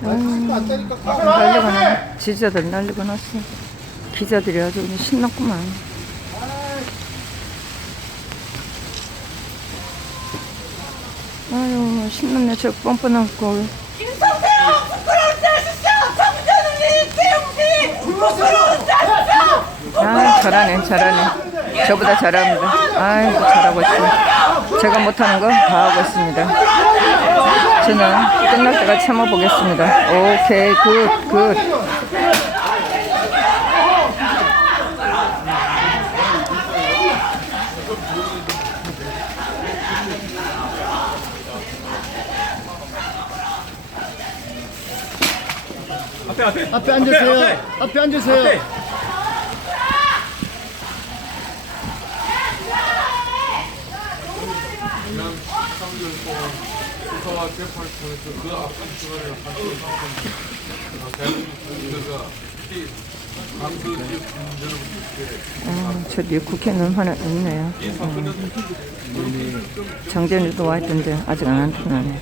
난리가 나. 지지자들 난리가 났어. 기자들이 아주 그냥 신났구만. 아유, 신났네. 저 뻔뻔한 꼴. 김성태로 부끄러운 자식이야! 정전은 부끄러운 자식이야! 아, 잘하네, 잘하네. 저보다 잘합니다. 아이고, 잘하고 있어. 제가 못하는 거 다 하고 있습니다. 저는 끝날 때까지 참아보겠습니다. 오케이, 굿, 굿. 앞에 앉으세요. 앞에 앉으세요. 지난 3개월 동안 수사와 재판을 통해서 그 악한 시간을 한시간 상황 대한민국 특히 강서 지역 주민들에게 아, 저 뒤에 국회의원 하나 있네요. 이 정전일도 와 있던데 아직 안 나타나네.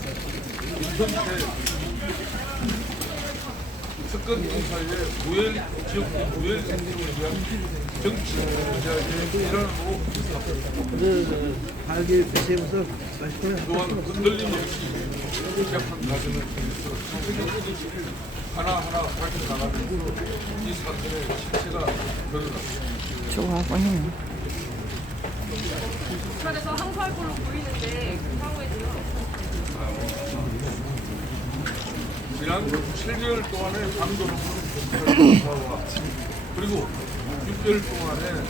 특권 공사에 무엘 지역 무엘 행정을 위한 정치 일환으로 달기 드시면서 맛있고요. 또한 흔들림 없이 재판 과정을 통해서 하나하나 밝혀나가면서 이 사건의 실체가 드러났습니다. 좋아하군요. 북한에서 항소할 걸로 보이는데 그 상황에 대해서 지난 7개월 동안의 강도 높은 검찰 수사와 그리고 6개월 동안의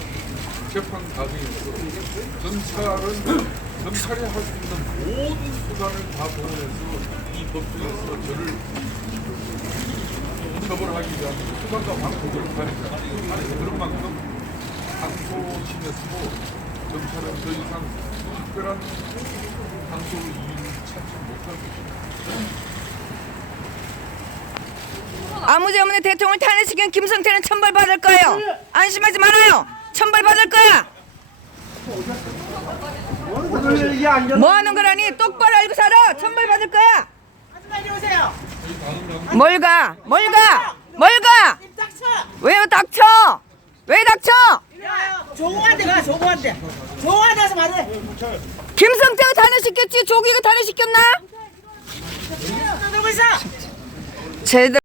재판 과정에서 검찰은 검찰이 할 수 있는 모든 수단을 다 동원해서 이 법정에서 저를 처벌하기 위한 수단과 방법을 가리자 아니 그런 만큼 항소심에서도 검찰은 더 이상 특별한 이유를 찾지 못하고 있습니다. 아무 죄 없는 대통령을 탄핵시킨 김성태는 천벌받을 거예요. 안심하지 말아요. 천벌받을 거야. 뭐 하는 거라니 똑바로 알고 살아. 천벌받을 거야. 뭘 가? 뭘 가? 뭘 가? 왜 닥쳐? 왜 닥쳐? 조공한테 가, 조공한테! 조공한테 가서 말해! 김성태가 탄핵시켰지 조기가 탄핵시켰나? 들고 있어! 제대로